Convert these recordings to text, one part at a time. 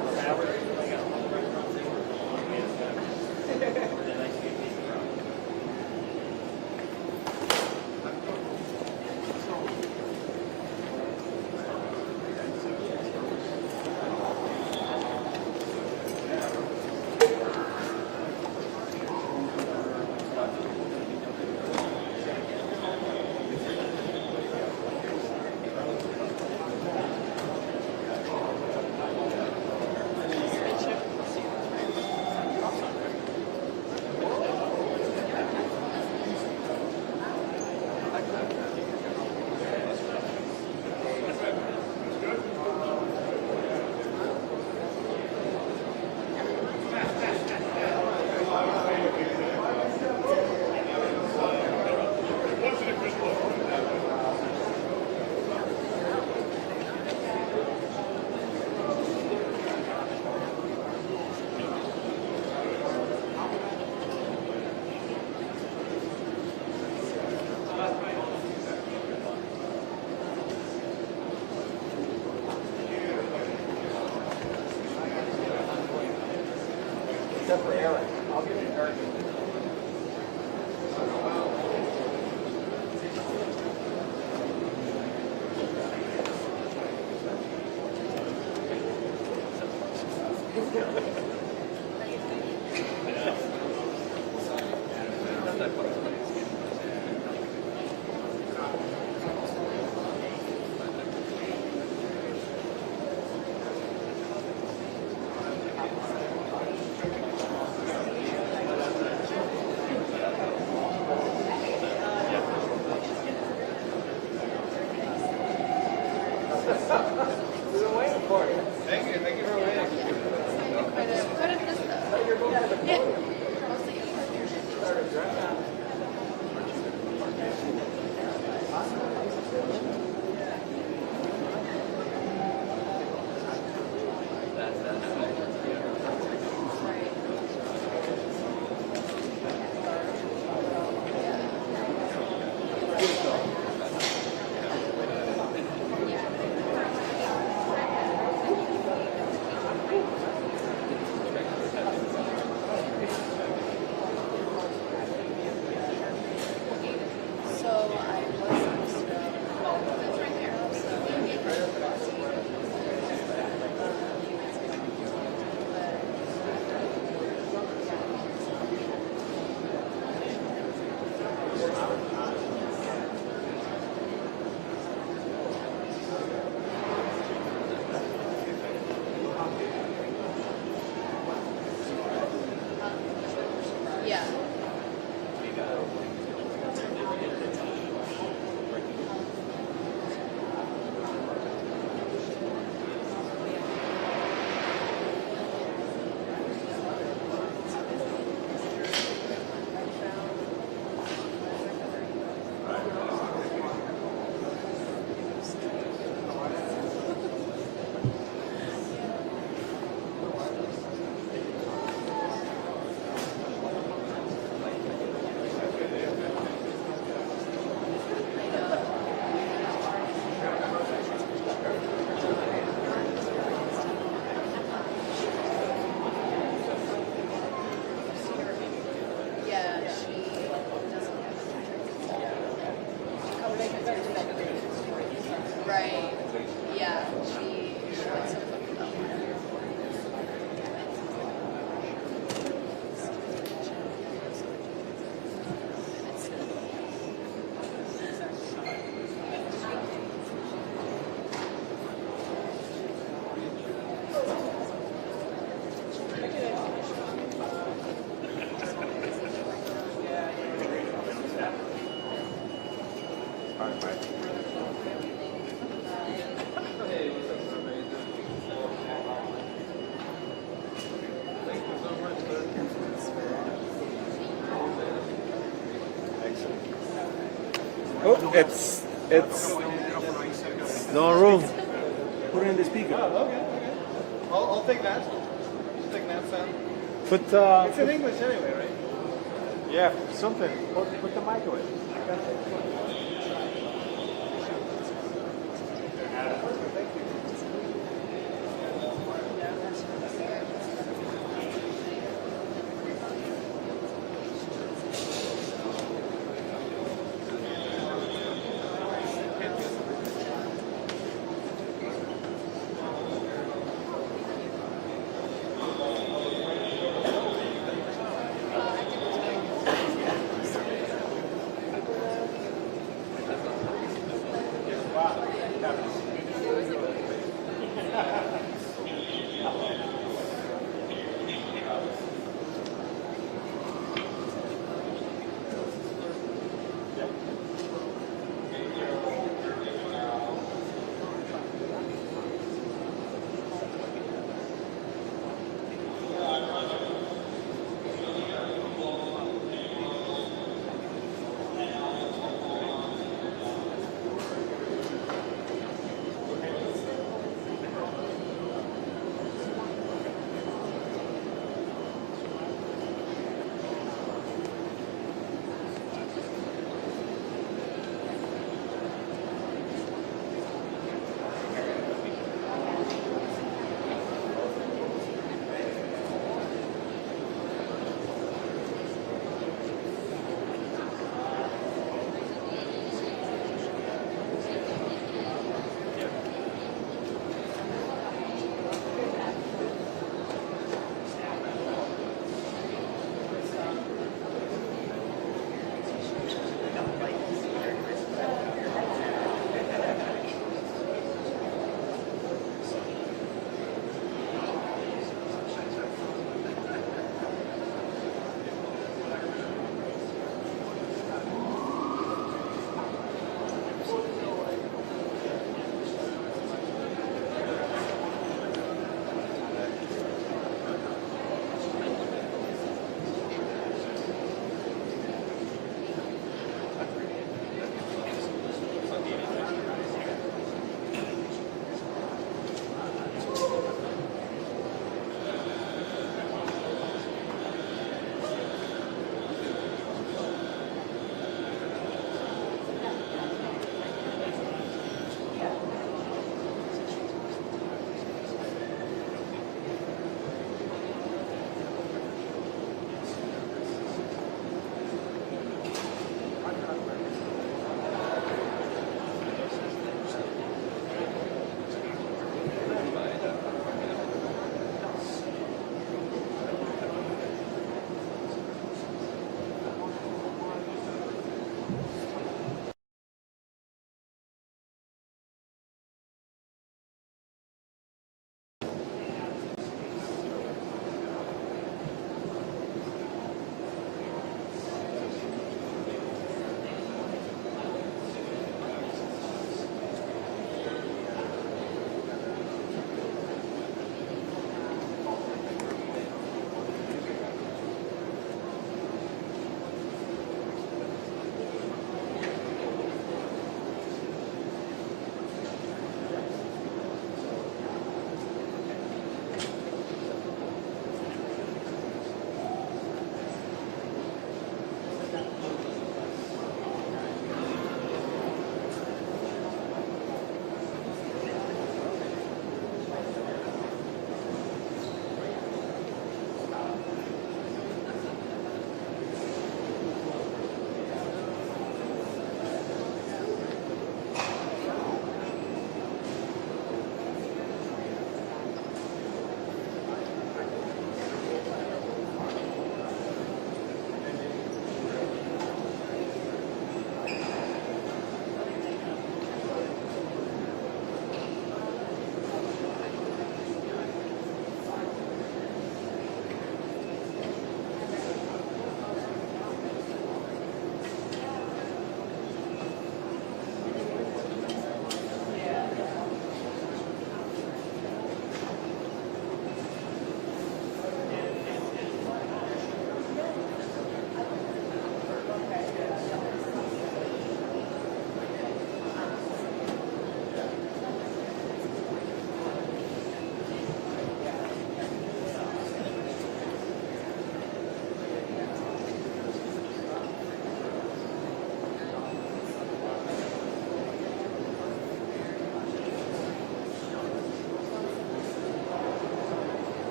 Except for Aaron. I'll give you Aaron. We've been waiting for you. Thank you for waiting. Yeah. Right. Yeah. She wants to look it up. Oh, it's no room. Put it in the speaker. Oh, okay. I'll take that. I'll take that sound. Put It's in English anyway, right? yeah, something. Put the mic away.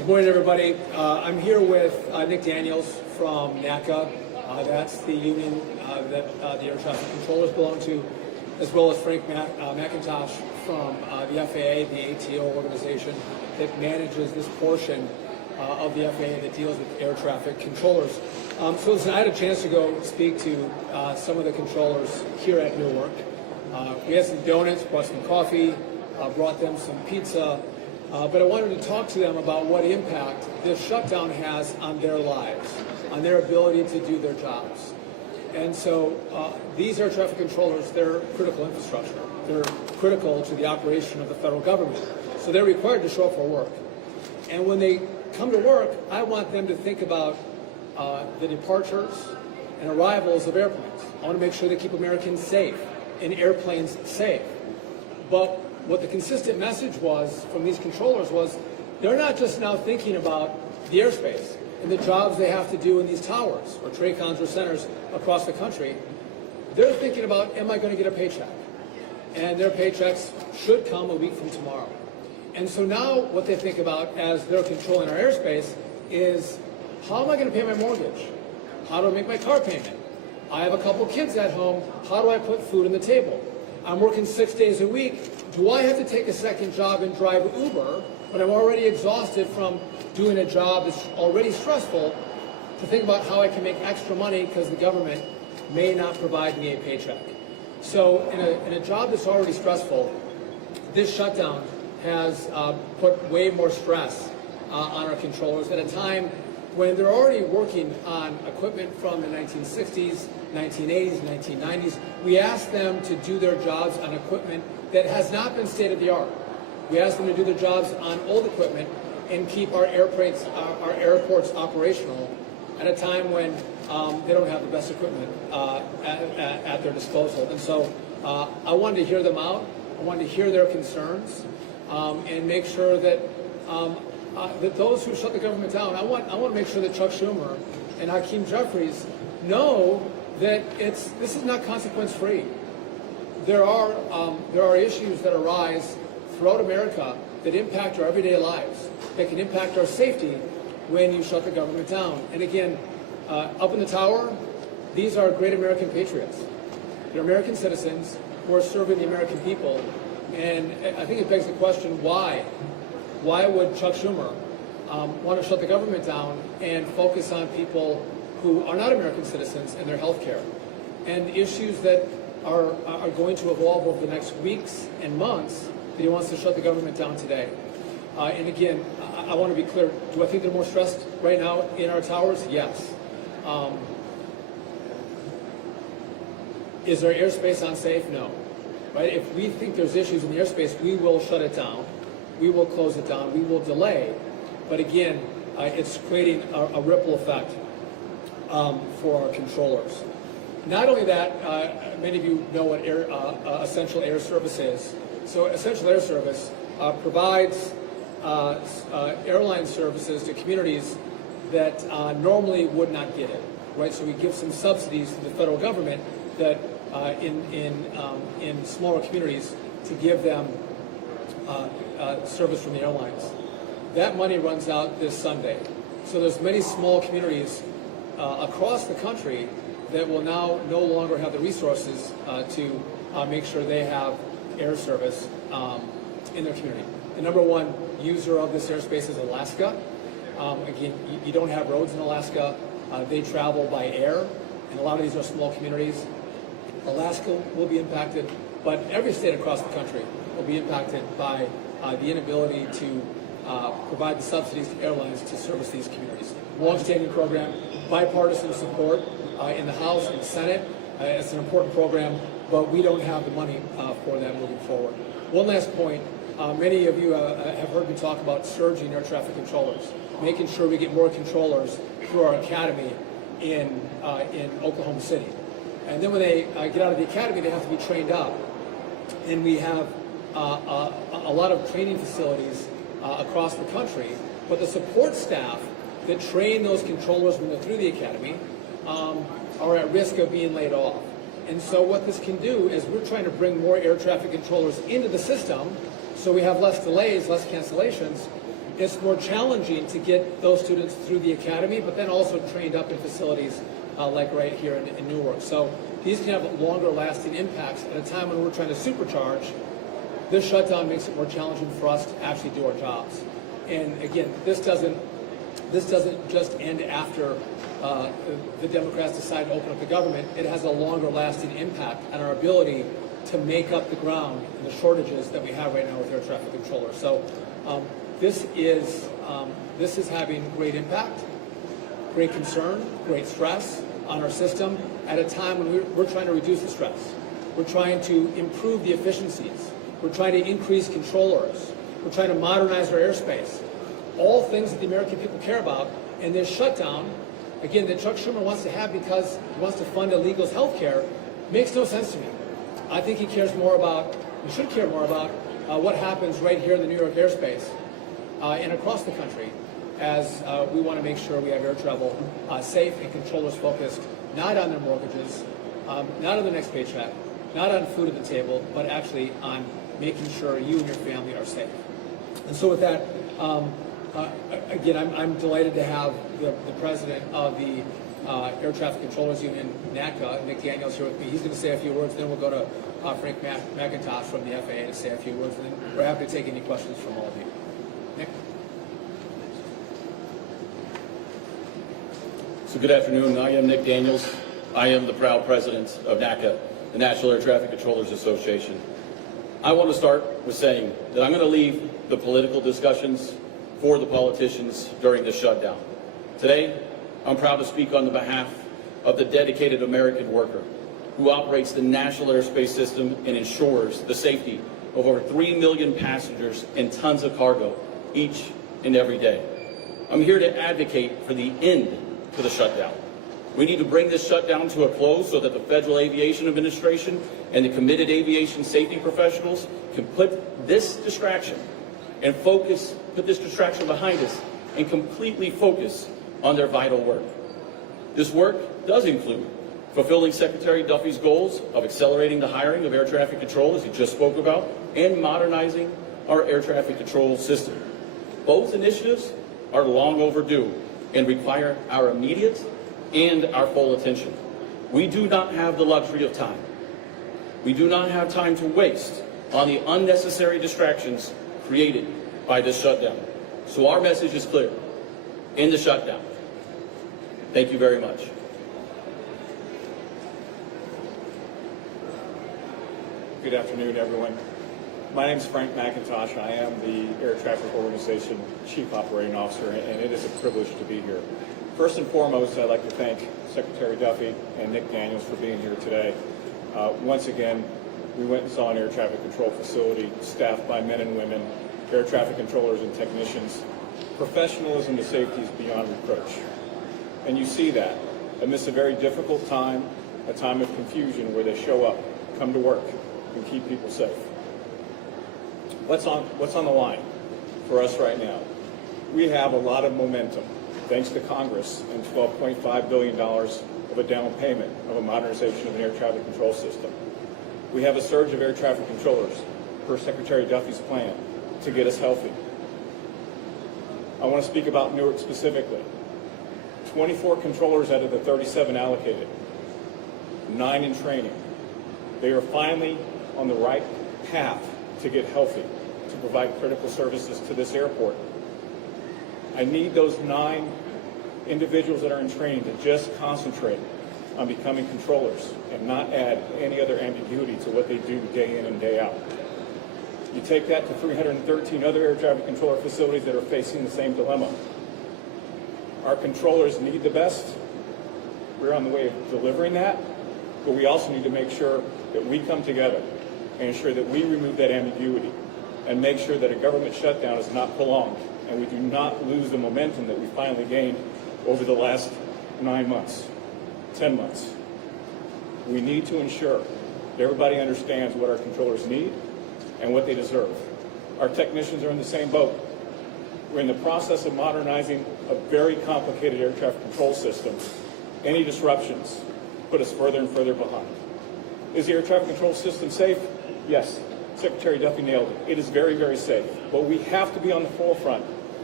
Good morning, everybody. I'm here with Nick Daniels from NATCA. That's the union that the air traffic controllers belong to, as well as Frank McIntosh from the FAA, the ATO organization that manages this portion of the FAA that deals with air traffic controllers. So listen, I had a chance to go speak to some of the controllers here at Newark. We had some donuts, brought some coffee, brought them some pizza, but I wanted to talk to them about what impact this shutdown has on their lives, on their ability to do their jobs. And so these air traffic controllers, they're critical infrastructure. They're critical to the operation of the federal government. So they're required to show up for work. And when they come to work, I want them to think about the departures and arrivals of airplanes. I want to make sure they keep Americans safe and airplanes safe. But what the consistent message was from these controllers was they're not just now thinking about the airspace and the jobs they have to do in these towers or TRACONs or centers across the country. They're thinking about, am I going to get a paycheck? And their paychecks should come a week from tomorrow. And so now what they think about as they're controlling our airspace is, how am I going to pay my mortgage? How do I make my car payment? I have a couple kids at home. How do I put food on the table? I'm working 6 days a week. Do I have to take a second job and drive Uber when I'm already exhausted from doing a job that's already stressful, to think about how I can make extra money because the government may not provide me a paycheck? So in a job that's already stressful, this shutdown has put way more stress on our controllers at a time when they're already working on equipment from the 1960s, 1980s, 1990s. We asked them to do their jobs on equipment that has not been state-of-the-art. We asked them to do their jobs on old equipment and keep our airports operational at a time when they don't have the best equipment at their disposal. And so I wanted to hear them out. I wanted to hear their concerns and make sure that that those who shut the government down, I want to make sure that Chuck Schumer and Hakeem Jeffries know that this is not consequence-free. There are issues that arise throughout America that impact our everyday lives, that can impact our safety when you shut the government down. And again, up in the tower, these are great American patriots. They're American citizens who are serving the American people. And I think it begs the question, why? Why would Chuck Schumer want to shut the government down and focus on people who are not American citizens and their health care, and issues that are going to evolve over the next weeks and months that he wants to shut the government down today? And again, I want to be clear. Do I think they're more stressed right now in our towers? Yes. Is our airspace unsafe? No. Right? If we think there's issues in the airspace, we will shut it down. We will close it down. We will delay. But again, it's creating a ripple effect for our controllers. Not only that, many of you know what essential air service is. So essential air service provides airline services to communities that normally would not get it. Right? So we give some subsidies to the federal government that in smaller communities to give them service from the airlines. That money runs out this Sunday. So there's many small communities across the country that will now no longer have the resources to make sure they have air service in their community. The number one user of this airspace is Alaska. Again, you don't have roads in Alaska. They travel by air, and a lot of these are small communities. Alaska will be impacted, but every state across the country will be impacted by the inability to provide the subsidies to airlines to service these communities. Long-standing program, bipartisan support in the House and the Senate. It's an important program, but we don't have the money for that moving forward. One last point. Many of you have heard me talk about surging air traffic controllers, making sure we get more controllers through our academy in Oklahoma City. And then when they get out of the academy, they have to be trained up. And we have a lot of training facilities across the country, but the support staff that train those controllers when they're through the academy are at risk of being laid off. And so what this can do is we're trying to bring more air traffic controllers into the system so we have less delays, less cancellations, it's more challenging to get those students through the academy, but then also trained up in facilities like right here in Newark. So these can have longer lasting impacts at a time when we're trying to supercharge. This shutdown makes it more challenging for us to actually do our jobs. And again, this doesn't just end after the Democrats decide to open up the government. It has a longer lasting impact on our ability to make up the ground and the shortages that we have right now with air traffic controllers. So this is having great impact, great concern, great stress on our system at a time when we're trying to reduce the stress. We're trying to improve the efficiencies. We're trying to increase controllers. We're trying to modernize our airspace. All things that the American people care about. And this shutdown, again, that Chuck Schumer wants to have because he wants to fund illegals' health care, makes no sense to me. I think he cares more about, we should care more about what happens right here in the New York airspace and across the country as we want to make sure we have air travel safe and controllers focused, not on their mortgages, not on the next paycheck, not on food at the table, but actually on making sure you and your family are safe. And so with that, again, I'm delighted to have the president of the Air Traffic Controllers Union, NATCA, Nick Daniels, here with me. He's going to say a few words, then we'll go to Frank McIntosh from the FAA to say a few words, and then we're happy to take any questions from all of you. Nick? So good afternoon. I am Nick Daniels. I am the proud president of NATCA, the National Air Traffic Controllers Association. I want to start with saying that I'm going to leave the political discussions for the politicians during this shutdown. Today, I'm proud to speak on the behalf of the dedicated American worker who operates the national airspace system and ensures the safety of over 3 million passengers and tons of cargo each and every day. I'm here to advocate for the end to the shutdown. We need to bring this shutdown to a close so that the Federal Aviation Administration and the committed aviation safety professionals can put this distraction and put this distraction behind us and completely focus on their vital work. This work does include fulfilling Secretary Duffy's goals of accelerating the hiring of air traffic controllers, he just spoke about, and modernizing our air traffic control system. Both initiatives are long overdue and require our immediate and our full attention. We do not have the luxury of time. We do not have time to waste on the unnecessary distractions created by this shutdown. So our message is clear. End the shutdown. Thank you very much. Good afternoon, everyone. My name is Frank McIntosh. I am the Air Traffic Organization Chief Operating Officer, and it is a privilege to be here. First and foremost, I'd like to thank Secretary Duffy and Nick Daniels for being here today. Once again, we went and saw an air traffic control facility staffed by men and women, air traffic controllers and technicians. Professionalism to safety is beyond reproach. And you see that amidst a very difficult time, a time of confusion where they show up, come to work, and keep people safe. What's on the line for us right now? We have a lot of momentum, thanks to Congress and $12.5 billion of a down payment of a modernization of an air traffic control system. We have a surge of air traffic controllers, per Secretary Duffy's plan, to get us healthy. I want to speak about Newark specifically. 24 controllers out of the 37 allocated, 9 in training. They are finally on the right path to get healthy, to provide critical services to this airport. I need those 9 individuals that are in training to just concentrate on becoming controllers and not add any other ambiguity to what they do day in and day out. You take that to 313 other air traffic controller facilities that are facing the same dilemma. Our controllers need the best. We're on the way of delivering that, but we also need to make sure that we come together and ensure that we remove that ambiguity and make sure that a government shutdown is not prolonged and we do not lose the momentum that we finally gained over the last 9 months, 10 months. We need to ensure that everybody understands what our controllers need and what they deserve. Our technicians are in the same boat. We're in the process of modernizing a very complicated air traffic control system. Any disruptions put us further and further behind. Is the air traffic control system safe? Yes. Secretary Duffy nailed it. It is very, very safe. But we have to be on the forefront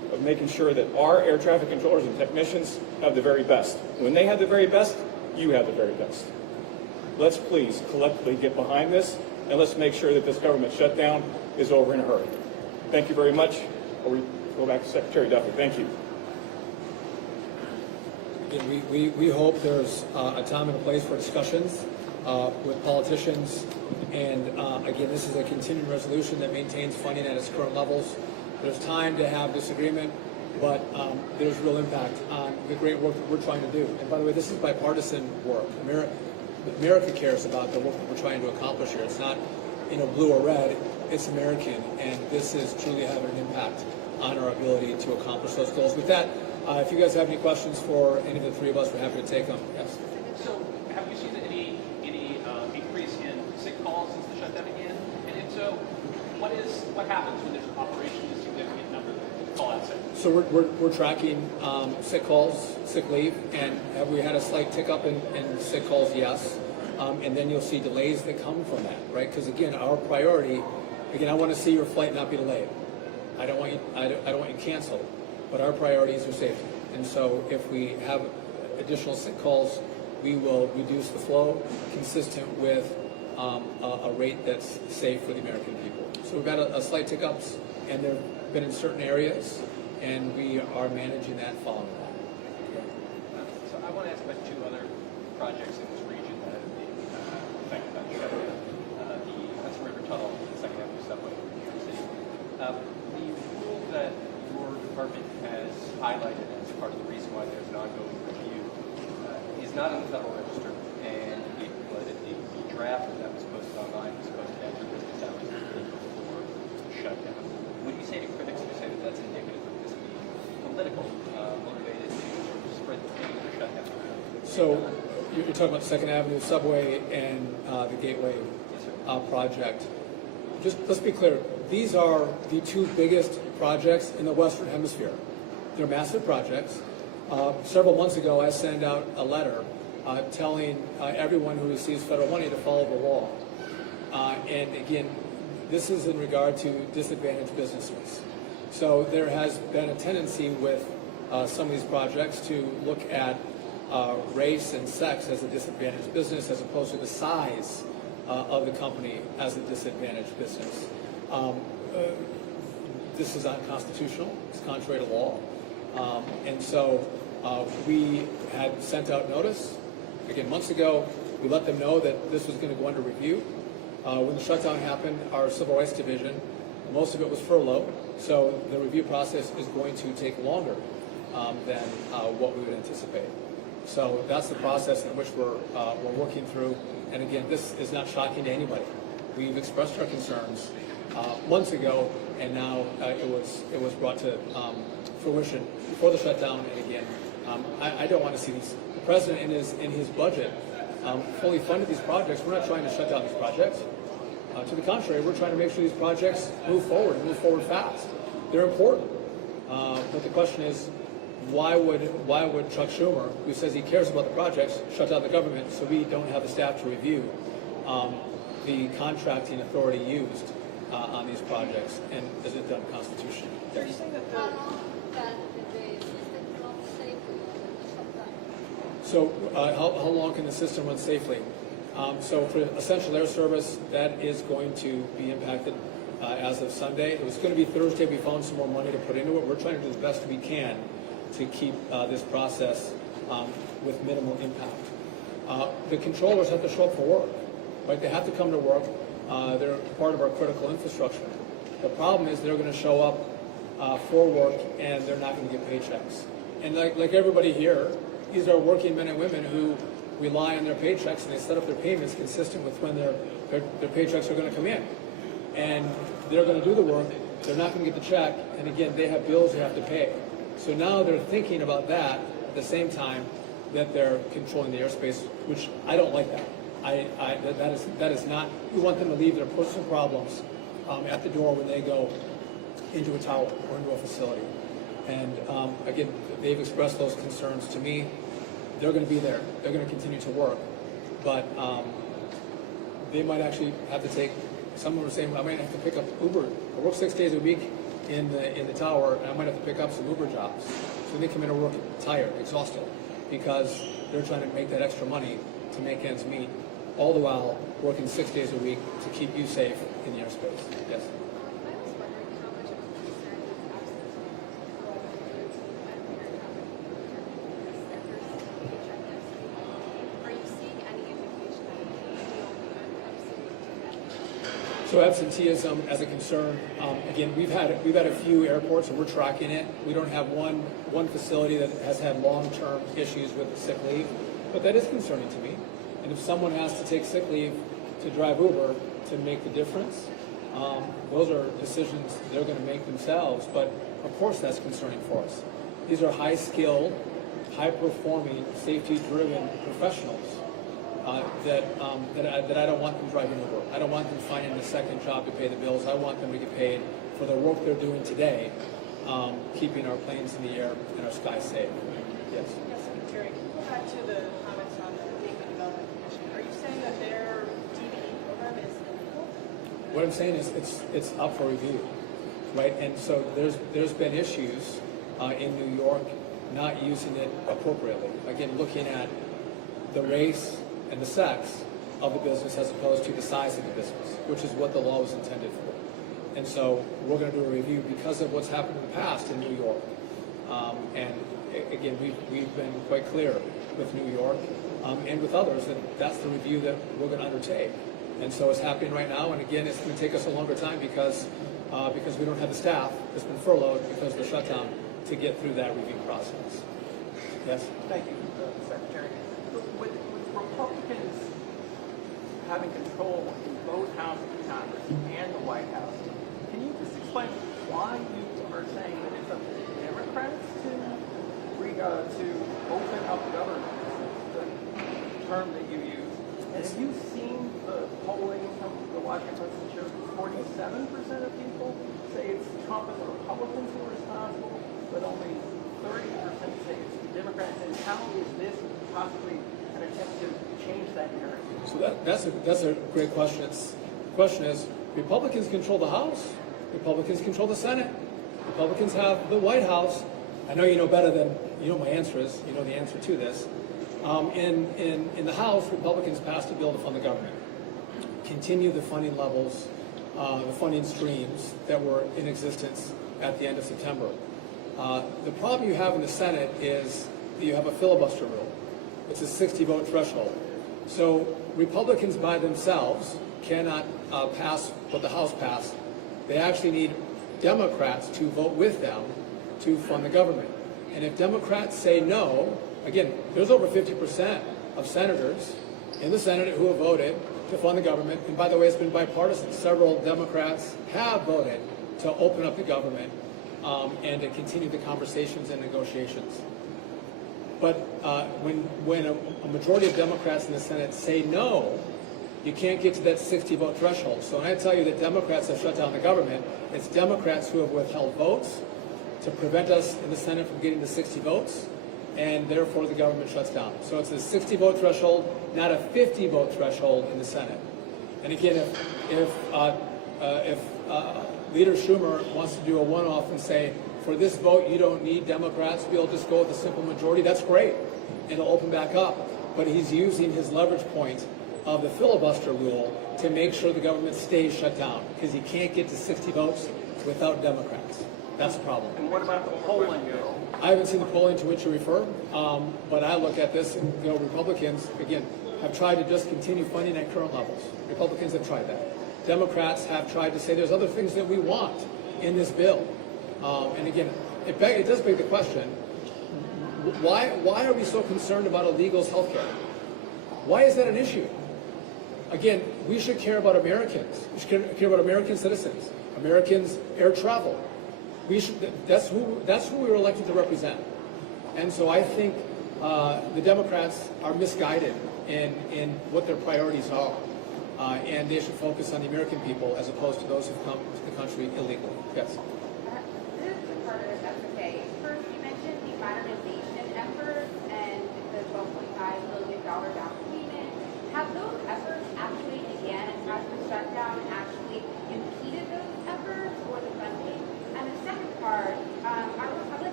of making sure that our air traffic controllers and technicians have the very best. When they have the very best, you have the very best. Let's please collectively get behind this, and let's make sure that this government shutdown is over in a hurry. Thank you very much. We go back to Secretary Duffy. Thank you. Again, we hope there's a time and a place for discussions with politicians. And again, this is a continuing resolution that maintains funding at its current levels. There's time to have disagreement, but there's real impact on the great work that we're trying to do. And by the way, this is bipartisan work. America cares about the work that we're trying to accomplish here. It's not, blue or red. It's American, and this is truly having an impact on our ability to accomplish those goals. With that, if you guys have any questions for any of the three of us, we're happy to take them. Yes. So, have you seen any increase in sick calls since the shutdown began? And if so, what happens when there's an operationally significant number of call out sick? So we're tracking sick calls, sick leave, and have we had a slight tick up in sick calls? Yes. And then you'll see delays that come from that, right? Because again, our priority, I want to see your flight not be delayed. I don't want you canceled, but our priorities are safety. And so if we have additional sick calls, we will reduce the flow consistent with a rate that's safe for the American people. So we've got a slight tick ups, and they've been in certain areas, and we are managing that following that. So I want to ask about two other projects in this region that have been affected by the shutdown. The Hudson River Tunnel and the Second Avenue Subway in New York City. The rule that your department has highlighted as part of the reason why there's an ongoing review is not in the Federal Register, and the draft that was posted online was posted after business hours before shutdown. Would you say to critics who say that that's indicative of this being political, motivated to spread the pain of the shutdown? So you're talking about Second Avenue Subway and the Gateway project. Just let's be clear. These are the two biggest projects in the Western Hemisphere. They're massive projects. Several months ago, I sent out a letter telling everyone who receives federal money to follow the law. And again, this is in regard to disadvantaged businesses. So there has been a tendency with some of these projects to look at race and sex as a disadvantaged business as opposed to the size of the company as a disadvantaged business. This is unconstitutional. It's contrary to law. And so we had sent out notice. Again, months ago, we let them know that this was going to go under review. When the shutdown happened, our Civil Rights Division, most of it was furloughed. So the review process is going to take longer than what we would anticipate. So that's the process in which we're working through. And again, this is not shocking to anybody. We've expressed our concerns months ago, and now it was brought to fruition before the shutdown. And again, I don't want to see these. The president in his budget fully funded these projects. We're not trying to shut down these projects. To the contrary, we're trying to make sure these projects move forward fast. They're important. But the question is, why would Chuck Schumer, who says he cares about the projects, shut down the government so we don't have the staff to review the contracting authority used on these projects, and is it done constitutionally? Are you saying that How long can the system run safely under the shutdown? So how long can the system run safely? So for essential air service, that is going to be impacted as of Sunday. It was going to be Thursday. We found some more money to put into it. We're trying to do the best we can to keep this process with minimal impact. The controllers have to show up for work, right? They have to come to work. They're part of our critical infrastructure. The problem is they're going to show up for work and they're not going to get paychecks. And like everybody here, these are working men and women who rely on their paychecks, and they set up their payments consistent with when their paychecks are going to come in. And they're going to do the work. They're not going to get the check. And again, they have bills they have to pay. So now they're thinking about that at the same time that they're controlling the airspace, which I don't like that. That is not. We want them to leave their personal problems at the door when they go into a tower or into a facility. And again, they've expressed those concerns to me. They're going to be there. They're going to continue to work, but they might actually have to take. Someone was saying, I might have to pick up Uber. I work 6 days a week in the tower, and I might have to pick up some Uber jobs. So they come in and work tired, exhausted, because they're trying to make that extra money to make ends meet, all the while working 6 days a week to keep you safe in the airspace. Yes. I was wondering how much of a concern is Are you seeing any indication that So absenteeism as a concern, again, we've had a few airports and we're tracking it. We don't have one facility that has had long-term issues with sick leave, but that is concerning to me. And if someone has to take sick leave to drive Uber to make the difference, those are decisions they're going to make themselves. But of course, that's concerning for us. These are high-skilled, high-performing, safety-driven professionals. That I don't want them driving Uber. I don't want them finding a second job to pay the bills. I want them to get paid for the work they're doing today, keeping our planes in the air and our skies safe. Yes. Yes, Secretary, can you go back to the comments on the Bacon Development Commission? Are you saying that their DBE program is illegal? What I'm saying is it's up for review, right? And so there's been issues in New York not using it appropriately. Again, looking at the race and the sex of the business as opposed to the size of the business, which is what the law was intended for. And so we're going to do a review because of what's happened in the past in New York. And again, we've been quite clear with New York and with others that that's the review that we're going to undertake. And so it's happening right now. And again, it's going to take us a longer time because we don't have the staff that's been furloughed because of the shutdown to get through that review process. Yes? Thank you, Secretary. With Republicans having control in both houses of Congress and the White House, can you just explain why you are saying that it's up to Democrats to open up government, the term that you use? And have you seen the polling from the Washington Post that shows 47% of people say it's Trump and the Republicans who are responsible, but only 30% say it's the Democrats? And how is this possibly an attempt to change that narrative? So that's a great question. The question is, Republicans control the House. Republicans control the Senate. Republicans have the White House. I know you know better than you know my answer is. You know the answer to this. In the House, Republicans passed a bill to fund the government, continue the funding levels, the funding streams that were in existence at the end of September. The problem you have in the Senate is that you have a filibuster rule. It's a 60-vote threshold. So Republicans by themselves cannot pass what the House passed. They actually need Democrats to vote with them to fund the government. And if Democrats say no, again, there's over 50% of senators in the Senate who have voted to fund the government. And by the way, it's been bipartisan. Several Democrats have voted to open up the government and to continue the conversations and negotiations. But when a majority of Democrats in the Senate say no, you can't get to that 60-vote threshold. So when I tell you that Democrats have shut down the government, it's Democrats who have withheld votes to prevent us in the Senate from getting to 60 votes, and therefore the government shuts down. So it's a 60-vote threshold, not a 50-vote threshold in the Senate. And again, if Leader Schumer wants to do a one-off and say, for this vote, you don't need Democrats, we'll just go with a simple majority, that's great. It'll open back up. But he's using his leverage point of the filibuster rule to make sure the government stays shut down, because he can't get to 60 votes without Democrats. That's the problem. And what about the polling, Bill? I haven't seen the polling to which you refer, but I look at this and, Republicans, again, have tried to just continue funding at current levels. Republicans have tried that. Democrats have tried to say there's other things that we want in this bill. And again, it does beg the question, why are we so concerned about illegals' health care? Why is that an issue? Again, we should care about Americans. We should care about American citizens, Americans' air travel. That's who we were elected to represent. And so I think the Democrats are misguided in what their priorities are. And they should focus on the American people as opposed to those who've come to the country illegally. Yes. This is the part of FAA. First, you mentioned the modernization efforts and the $12.5 billion down payment. Have those efforts actually began, and has the shutdown actually impeded those efforts or the funding? And the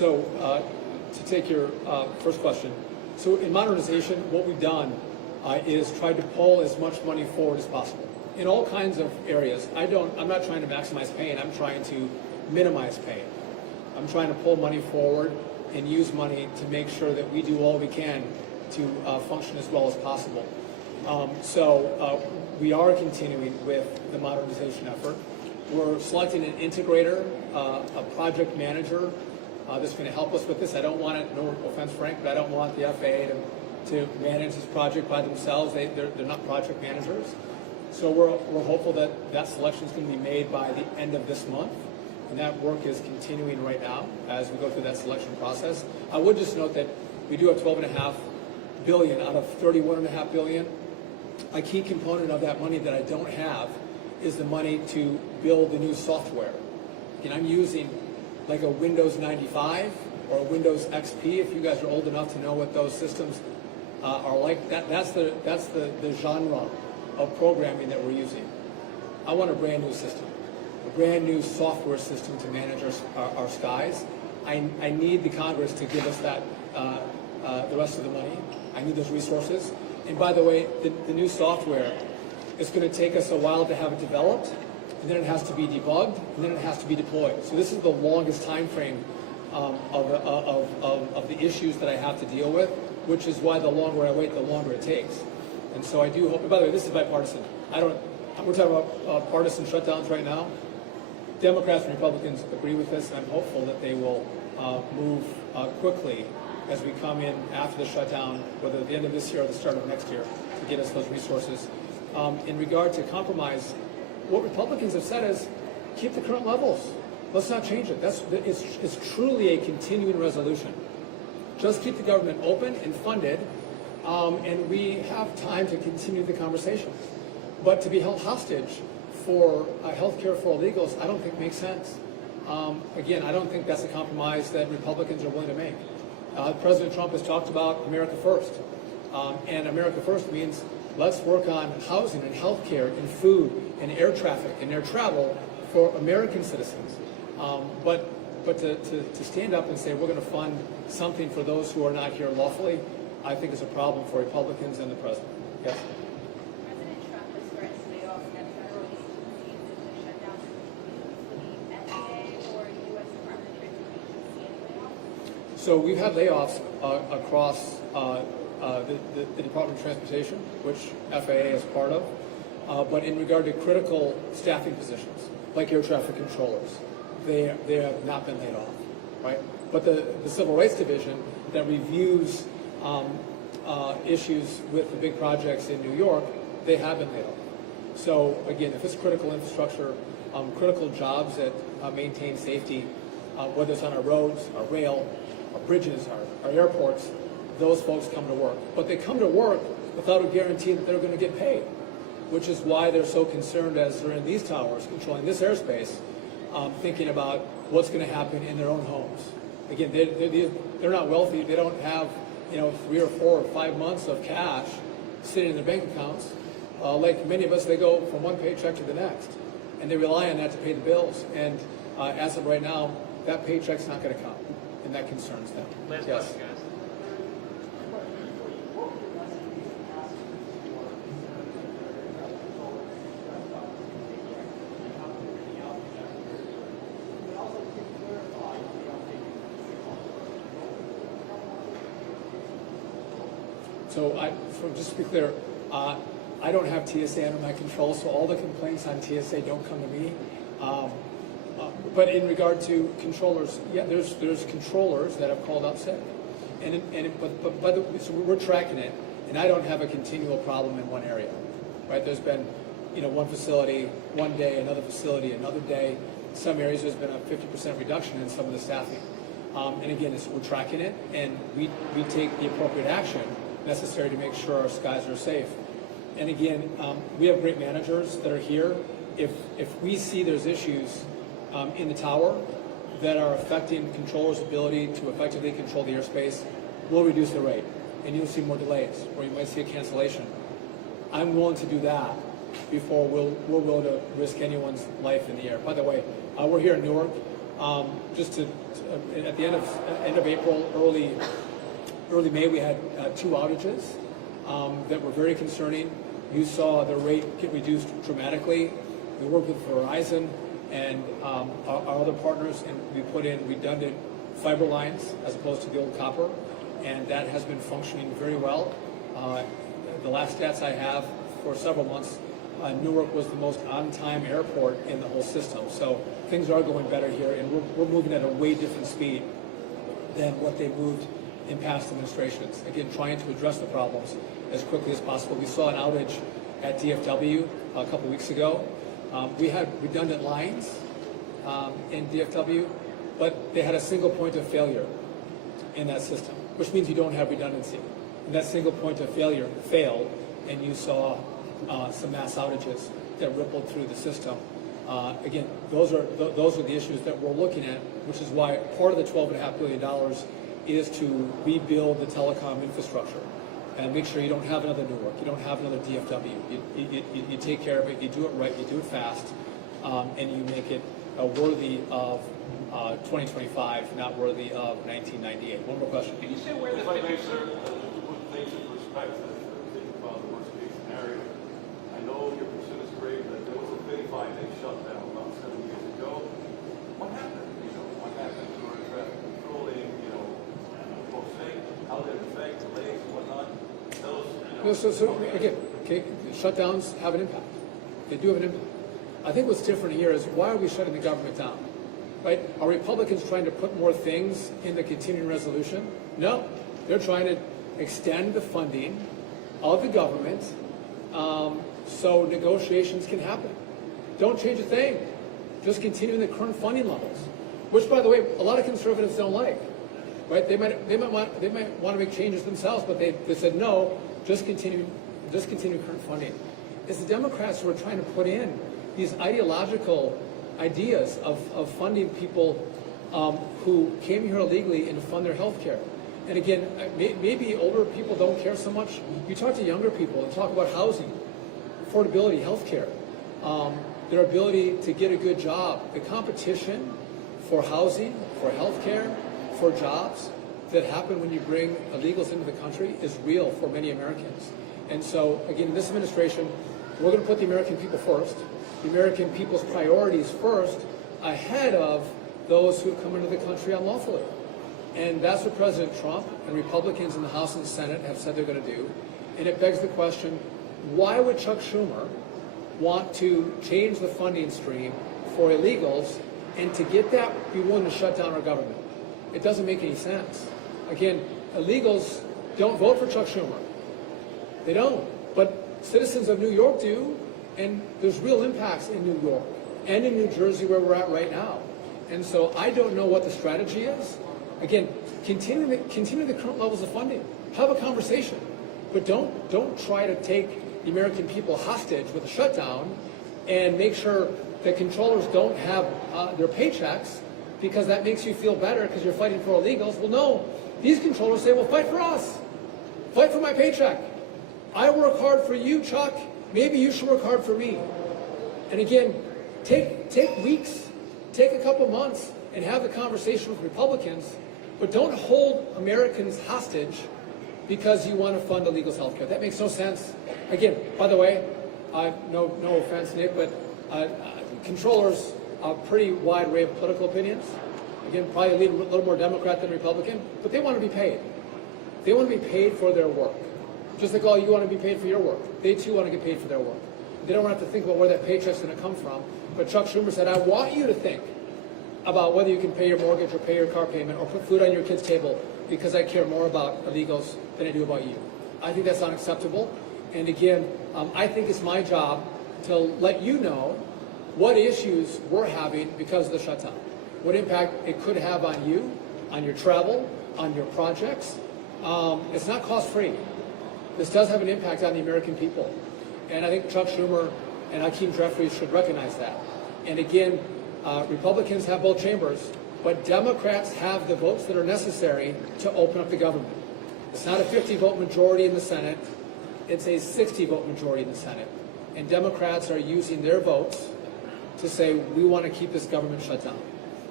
So to take your first question, so in modernization, what we've done is tried to pull as much money forward as possible in all kinds of areas. I'm not trying to maximize pain. I'm trying to minimize pain. I'm trying to pull money forward and use money to make sure that we do all we can to function as well as possible. So we are continuing with the modernization effort. We're selecting an integrator, a project manager that's going to help us with this. I don't want it, no offense, Frank, but I don't want the FAA to manage this project by themselves. They're not project managers. So we're hopeful that that selection is going to be made by the end of this month. And that work is continuing right now as we go through that selection process. I would just note that we do have $12.5 billion out of $31.5 billion. A key component of that money that I don't have is the money to build the new software. And I'm using like a Windows 95 or a Windows XP. If you guys are old enough to know what those systems are like, that's the genre of programming that we're using. I want a brand new system, a brand new software system to manage our skies. I need the Congress to give us that, the rest of the money. I need those resources. And by the way, the new software, it's going to take us a while to have it developed, and then it has to be debugged, and then it has to be deployed. So this is the longest time frame of the issues that I have to deal with, which is why the longer I wait, the longer it takes. And so I do hope, and by the way, this is bipartisan. We're talking about partisan shutdowns right now. Democrats and Republicans agree with this, and I'm hopeful that they will move quickly as we come in after the shutdown, whether at the end of this year or the start of next year, to get us those resources. In regard to compromise, what Republicans have said is keep the current levels. Let's not change it. It's truly a continuing resolution. Just keep the government open and funded, and we have time to continue the conversations. But to be held hostage for health care for illegals, I don't think makes sense. Again, I don't think that's a compromise that Republicans are willing to make. President Trump has talked about America First. And America First means let's work on housing and health care and food and air traffic and air travel for American citizens. But to stand up and say we're going to fund something for those who are not here lawfully, I think is a problem for Republicans and the president. Yes? President Trump has threatened layoffs at federal agencies if the shutdown continues. Will the FAA or U.S. Department of Transportation see any layoffs? So we've had layoffs across the Department of Transportation, which FAA is part of. But in regard to critical staffing positions, like air traffic controllers, they have not been laid off, right? But the Civil Rights Division that reviews issues with the big projects in New York, they have been laid off. So again, if it's critical infrastructure, critical jobs that maintain safety, whether it's on our roads, our rail, our bridges, our airports, those folks come to work. But they come to work without a guarantee that they're going to get paid, which is why they're so concerned as they're in these towers, controlling this airspace, thinking about what's going to happen in their own homes. Again, they're not wealthy. They don't have 3 or 4 or 5 months of cash sitting in their bank accounts. Like many of us, they go from one paycheck to the next, and they rely on that to pay the bills. And as of right now, that paycheck's not going to come, and that concerns them. Last Yes. question, guys. So just to be clear, I don't have TSA under my control, so all the complaints on TSA don't come to me. But in regard to controllers, yeah, there's controllers that have called up sick, so we're tracking it, and I don't have a continual problem in one area, right? There's been, one facility one day, another facility another day. Some areas there's been a 50% reduction in some of the staffing, and again, we're tracking it, and we take the appropriate action necessary to make sure our skies are safe. And again, we have great managers that are here. If we see there's issues in the tower that are affecting controllers' ability to effectively control the airspace, we'll reduce the rate, and you'll see more delays, or you might see a cancellation. I'm willing to do that before we're willing to risk anyone's life in the air. By the way, we're here in Newark. Just at the end of April, early May, we had 2 outages that were very concerning. You saw the rate get reduced dramatically. We worked with Verizon and our other partners, and we put in redundant fiber lines as opposed to the old copper, and that has been functioning very well. The last stats I have for several months, Newark was the most on-time airport in the whole system. So things are going better here, and we're moving at a way different speed than what they moved in past administrations. Again, trying to address the problems as quickly as possible. We saw an outage at DFW a couple weeks ago. We had redundant lines in DFW, but they had a single point of failure in that system, which means you don't have redundancy. And that single point of failure failed, and you saw some mass outages that rippled through the system. Again, those are the issues that we're looking at, which is why part of the $12.5 billion is to rebuild the telecom infrastructure and make sure you don't have another Newark, you don't have another DFW. You take care of it, you do it right, you do it fast, and you make it worthy of 2025, not worthy of 1998. One more question. Can you say where the If I may, sir, to put things in perspective, think about the worst case scenario. I know your concern is great, but there was a 35-day shutdown about 7 years ago. What happened? What happened to our traffic controlling, how did it affect delays and whatnot? So again, okay, shutdowns have an impact. They do have an impact. I think what's different here is, why are we shutting the government down? Right? Are Republicans trying to put more things in the continuing resolution? No. They're trying to extend the funding of the government so negotiations can happen. Don't change a thing. Just continue in the current funding levels, which, by the way, a lot of conservatives don't like. Right? They might want to make changes themselves, but they said no. Just continue current funding. It's the Democrats who are trying to put in these ideological ideas of funding people who came here illegally and to fund their health care. And again, maybe older people don't care so much. You talk to younger people and talk about housing, affordability, health care, their ability to get a good job. The competition for housing, for health care, for jobs that happen when you bring illegals into the country is real for many Americans. And so, again, in this administration, we're going to put the American people first, the American people's priorities first, ahead of those who come into the country unlawfully. And that's what President Trump and Republicans in the House and the Senate have said they're going to do. And it begs the question, why would Chuck Schumer want to change the funding stream for illegals and to get that be willing to shut down our government? It doesn't make any sense. Again, illegals don't vote for Chuck Schumer. They don't. But citizens of New York do, and there's real impacts in New York and in New Jersey where we're at right now. And so I don't know what the strategy is. Again, continue the current levels of funding. Have a conversation. But don't try to take the American people hostage with a shutdown and make sure that controllers don't have their paychecks, because that makes you feel better because you're fighting for illegals. Well, no. These controllers say, well, fight for us. Fight for my paycheck. I work hard for you, Chuck. Maybe you should work hard for me. And again, take weeks, take a couple months, and have the conversation with Republicans, but don't hold Americans hostage because you want to fund illegals' health care. That makes no sense. Again, by the way, no offense, Nick, but controllers a pretty wide array of political opinions. Again, probably lead a little more Democrat than Republican, but they want to be paid. They want to be paid for their work. Just like all you want to be paid for your work. They too want to get paid for their work. They don't have to think about where that paycheck's going to come from. But Chuck Schumer said, I want you to think about whether you can pay your mortgage or pay your car payment or put food on your kid's table, because I care more about illegals than I do about you. I think that's unacceptable. And again, I think it's my job to let you know what issues we're having because of the shutdown, what impact it could have on you, on your travel, on your projects. It's not cost-free. This does have an impact on the American people. And I think Chuck Schumer and Hakeem Jeffries should recognize that. And again, Republicans have both chambers, but Democrats have the votes that are necessary to open up the government. It's not a 50-vote majority in the Senate. It's a 60-vote majority in the Senate. And Democrats are using their votes to say, we want to keep this government shut down.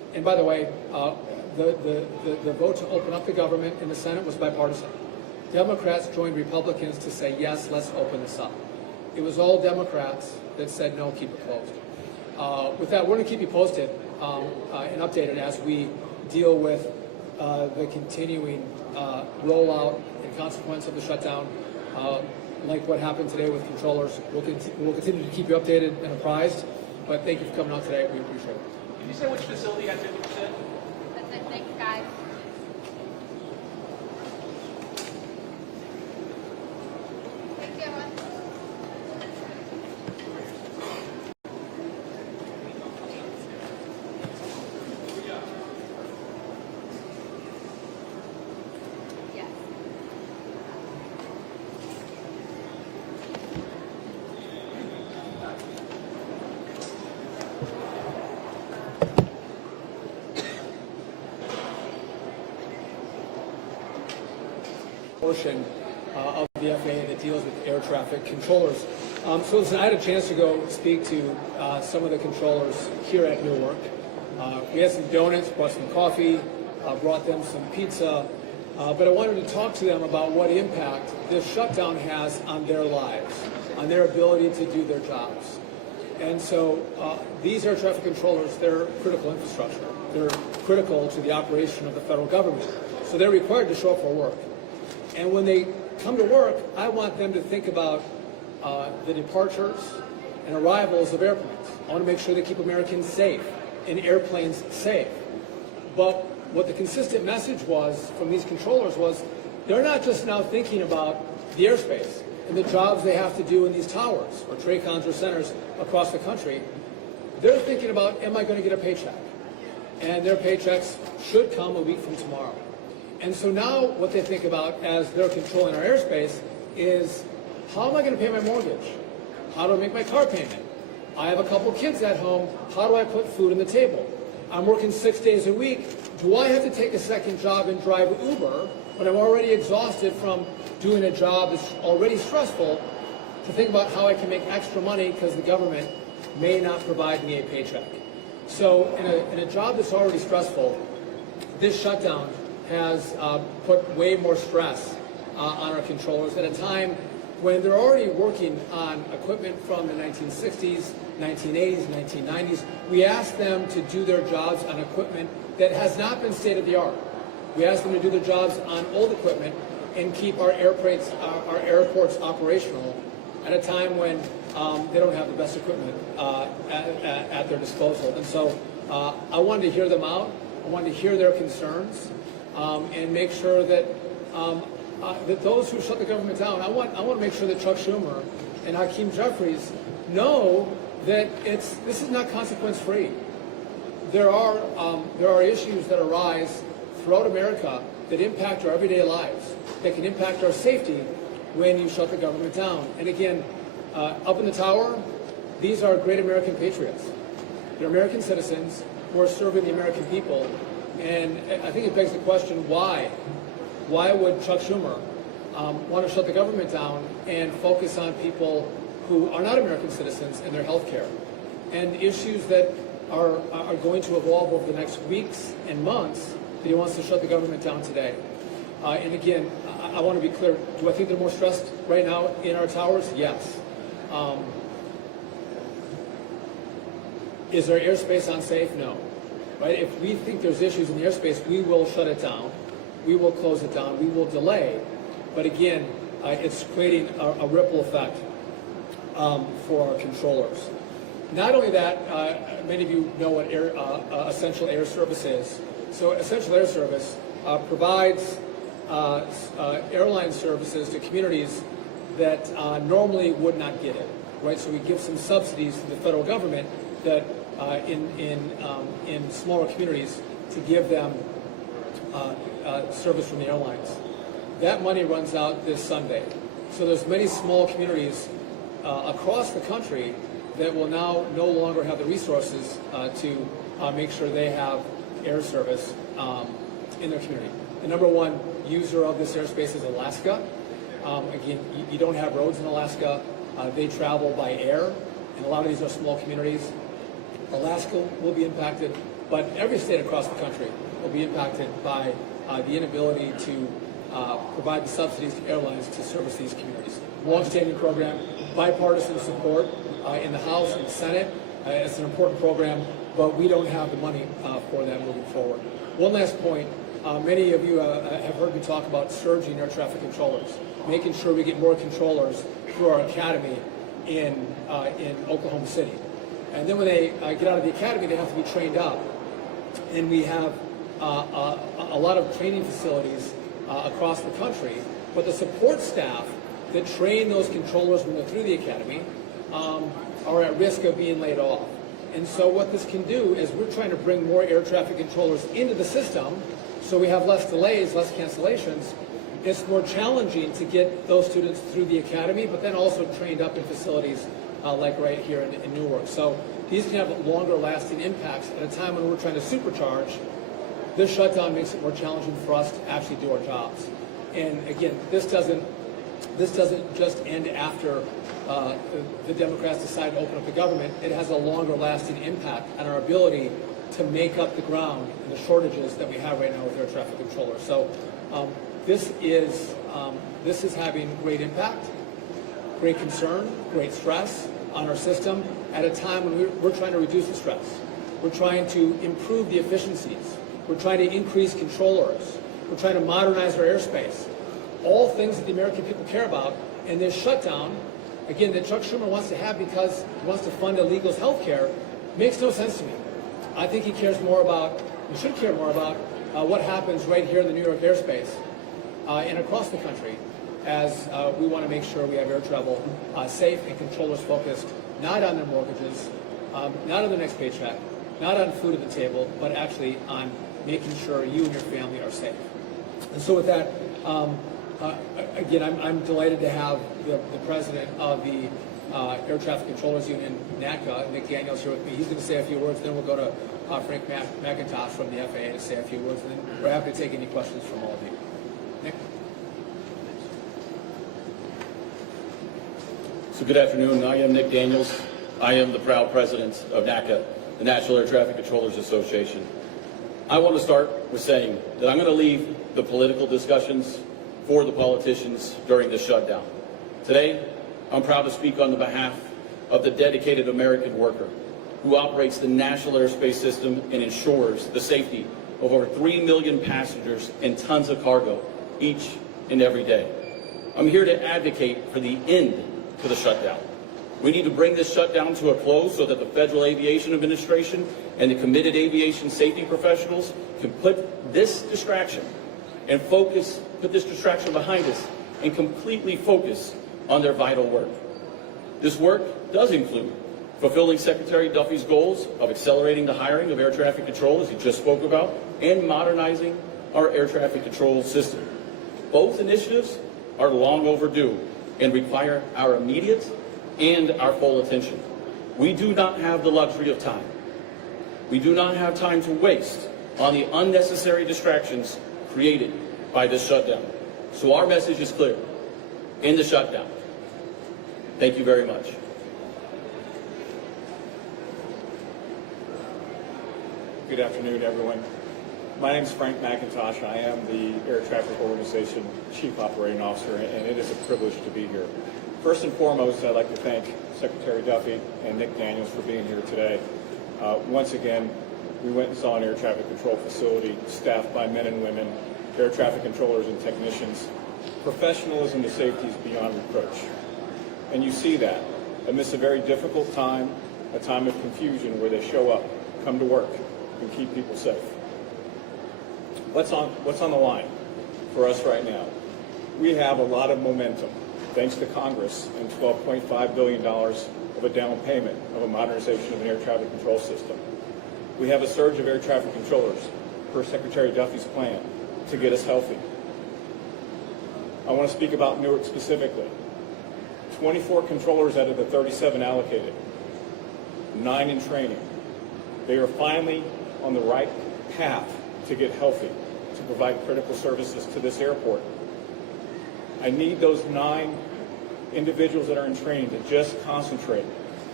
And by the way, the vote to open up the government in the Senate was bipartisan. Democrats joined Republicans to say, yes, let's open this up. It was all Democrats that said, no, keep it closed. With that, we're going to keep you posted and updated as we deal with the continuing rollout and consequence of the shutdown. Like what happened today with controllers, we'll continue to keep you updated and apprised. But thank you for coming out today. We appreciate it. Can you say which facility got 50%? That's it, thanks, guys. Thank you, everyone. Yes. Portion of the FAA that deals with air traffic controllers. So listen, I had a chance to go speak to some of the controllers here at Newark. We had some donuts, brought some coffee, brought them some pizza, but I wanted to talk to them about what impact this shutdown has on their lives, on their ability to do their jobs. And so these air traffic controllers, they're critical infrastructure. They're critical to the operation of the federal government. So they're required to show up for work. And when they come to work, I want them to think about the departures and arrivals of airplanes. I want to make sure they keep Americans safe and airplanes safe. But what the consistent message was from these controllers was they're not just now thinking about the airspace and the jobs they have to do in these towers or TRACONs or centers across the country. They're thinking about, am I going to get a paycheck? And their paychecks should come a week from tomorrow. And so now what they think about as they're controlling our airspace is, how am I going to pay my mortgage? How do I make my car payment? I have a couple kids at home. How do I put food on the table? I'm working 6 days a week. Do I have to take a second job and drive Uber when I'm already exhausted from doing a job that's already stressful, to think about how I can make extra money because the government may not provide me a paycheck? So in a job that's already stressful, this shutdown has put way more stress on our controllers at a time when they're already working on equipment from the 1960s, 1980s, 1990s. We ask them to do their jobs on equipment that has not been state-of-the-art. We ask them to do their jobs on old equipment and keep our airports operational at a time when they don't have the best equipment at their disposal. And so I wanted to hear them out. I wanted to hear their concerns. And make sure that that those who shut the government down, I want to make sure that Chuck Schumer and Hakeem Jeffries know that this is not consequence free. There are issues that arise throughout America that impact our everyday lives, that can impact our safety when you shut the government down. And again, up in the tower, these are great American patriots. They're American citizens who are serving the American people. And I think it begs the question, why? Why would Chuck Schumer want to shut the government down and focus on people who are not American citizens and their health care? And issues that are going to evolve over the next weeks and months, that he wants to shut the government down today. And again, I want to be clear, do I think they're more stressed right now in our towers? Yes. Is our airspace unsafe? No. Right? If we think there's issues in the airspace, we will shut it down. We will close it down. We will delay. But again, it's creating a ripple effect for our controllers. Not only that, many of you know what essential air service is. So essential air service provides airline services to communities that normally would not get it. Right? So we give some subsidies to the federal government that in smaller communities to give them service from the airlines. That money runs out this Sunday. So there's many small communities across the country that will now no longer have the resources to make sure they have air service in their community. The number one user of this airspace is Alaska. Again, you don't have roads in Alaska. They travel by air, and a lot of these are small communities. Alaska will be impacted. but every state across the country will be impacted by the inability to provide the subsidies to airlines to service these communities. Long-standing program, bipartisan support in the House and the Senate. It's an important program, but we don't have the money for that moving forward. One last point. Many of you have heard me talk about surging air traffic controllers, making sure we get more controllers through our academy in Oklahoma City. And then when they get out of the academy, they have to be trained up. And we have a lot of training facilities across the country, but the support staff that train those controllers when they're through the academy are at risk of being laid off. And so what this can do is we're trying to bring more air traffic controllers into the system so we have less delays, less cancellations. It's more challenging to get those students through the academy, but then also trained up in facilities like right here in Newark. So these can have longer lasting impacts at a time when we're trying to supercharge. This shutdown makes it more challenging for us to actually do our jobs. And again, this doesn't just end after the Democrats decide to open up the government. It has a longer lasting impact on our ability to make up the ground and the shortages that we have right now with air traffic controllers. So this is having great impact, great concern, great stress on our system at a time when we're trying to reduce the stress. We're trying to improve the efficiencies. We're trying to increase controllers. We're trying to modernize our airspace. All things that the American people care about. And this shutdown, again, that Chuck Schumer wants to have because he wants to fund illegals' health care, makes no sense to me. I think he cares more about, we should care more about, what happens right here in the New York airspace and across the country as we want to make sure we have air travel safe and controllers focused, not on their mortgages, not on their next paycheck, not on food at the table, but actually on making sure you and your family are safe. And so with that, again, I'm delighted to have the president of the Air Traffic Controllers Union, NATCA, Nick Daniels, here with me. He's going to say a few words, then we'll go to Frank McIntosh from the FAA to say a few words, and then we're happy to take any questions from all of you. Nick? So good afternoon. I am Nick Daniels. I am the proud president of NATCA, the National Air Traffic Controllers Association. I want to start with saying that I'm going to leave the political discussions for the politicians during this shutdown. Today, I'm proud to speak on the behalf of the dedicated American worker who operates the national airspace system and ensures the safety of over 3 million passengers and tons of cargo each and every day. I'm here to advocate for the end to the shutdown. We need to bring this shutdown to a close so that the Federal Aviation Administration and the committed aviation safety professionals can put this distraction and put this distraction behind us and completely focus on their vital work. This work does include fulfilling Secretary Duffy's goals of accelerating the hiring of air traffic controllers he just spoke about and modernizing our air traffic control system. Both initiatives are long overdue and require our immediate and our full attention. We do not have the luxury of time. We do not have time to waste on the unnecessary distractions created by this shutdown. So our message is clear. End the shutdown. Thank you very much. Good afternoon, everyone. My name is Frank McIntosh. I am the Air Traffic Organization Chief Operating Officer, and it is a privilege to be here. First and foremost, I'd like to thank Secretary Duffy and Nick Daniels for being here today. Once again, we went and saw an air traffic control facility staffed by men and women, air traffic controllers and technicians. Professionalism and safety is beyond reproach. And you see that amidst a very difficult time, a time of confusion where they show up, come to work, and keep people safe. What's on the line for us right now? We have a lot of momentum, thanks to Congress and $12.5 billion of a down payment of a modernization of an air traffic control system. We have a surge of air traffic controllers per Secretary Duffy's plan to get us healthy. I want to speak about Newark specifically. 24 controllers out of the 37 allocated, 9 in training. They are finally on the right path to get healthy, to provide critical services to this airport. I need those 9 individuals that are in training to just concentrate